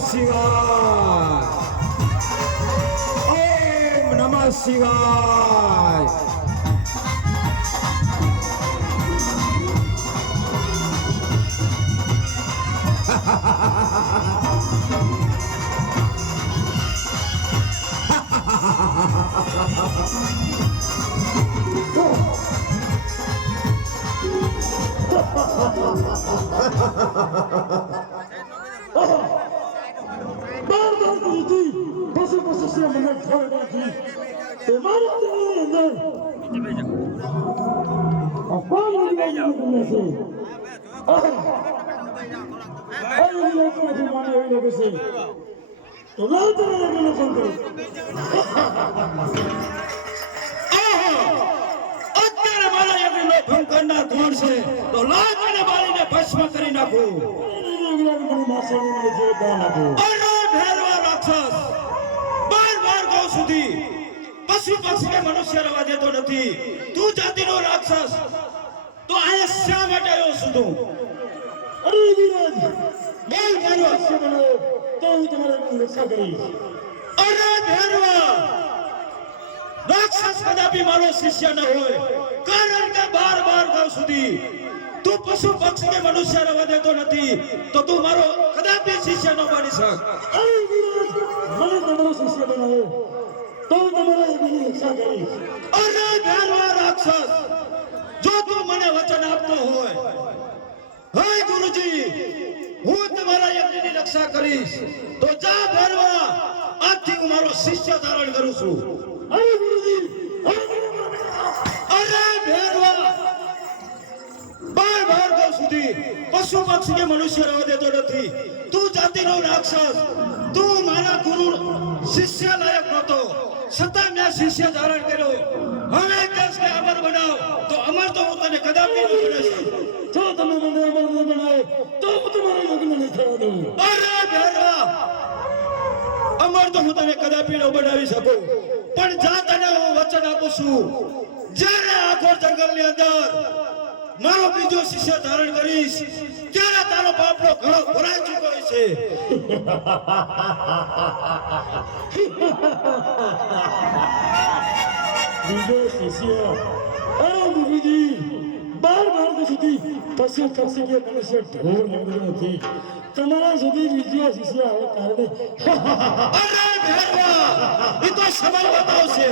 શિવાય ઓમ નમઃ શિવાય ભસ્મ કરી નાખું સુધી પશુ પક્ષી મનુષ્ય રવા દેતો નથી તું જાતિનો રાક્ષસ તો અહીંયા શા માટે આવ્યો છું તું અરે વિરાજ બોલ મારો અશ્ય બનો તો હું તમારી રક્ષા કરીશ અરે ભેરવા રાક્ષસ કદાપી મારો શિષ્ય ન હોય કારણ કે 12 ગાઉ સુધી તું પશુ પક્ષી મનુષ્ય રવા દેતો નથી તો તું મારો કદાપી શિષ્ય ન બની શક અરે વિરાજ મને તમારો શિષ્ય બનાવો તો તમારા એની રક્ષા કરીશ અરે ભેરવા રાક્ષસ જો તું મને વચન આપતો હોય હે ગુરુજી હું તમારા યજ્ઞની રક્ષા કરીશ તો જા ભેરવા આજથી હું મારો શિષ્ય ધારણ કરું છું અરે ગુરુજી અરે ભેરવા 12 ગાઉ સુધી પશુ પક્ષી મનુષ્ય રહેવા દેતો નથી તું જાતિનો રાક્ષસ તું મારા ગુરુ શિષ્ય લાયક નહોતો છતાં મેં શિષ્ય ધારણ કર્યો હવે કસ કે અમર બનાવ તો અમર તો હું તને કદાપી ન બનાવીશ જો તમે મને અમર ન બનાવો તો હું તમારા યજ્ઞ નહીં થવા દઉં અરે ભેરવા અમર તો હું તને કદાપી ન બનાવી શકું પણ જા તને હું વચન આપું છું જ્યારે આખો જંગલની અંદર મારો બીજો શિષ્ય ધારણ કરીશ ત્યારે તારો બાપનો ઘણો ભરાઈ ચૂક્યો છે બીજો શિષ્ય અરે ગુરુજી 12 સુધી પશુ પક્ષી કે મનુષ્ય ઢોર નીકળ્યો નથી તમારા સુધી બીજો શિષ્ય આવે કારણે અરે ભેરવા એ તો સમય બતાવશે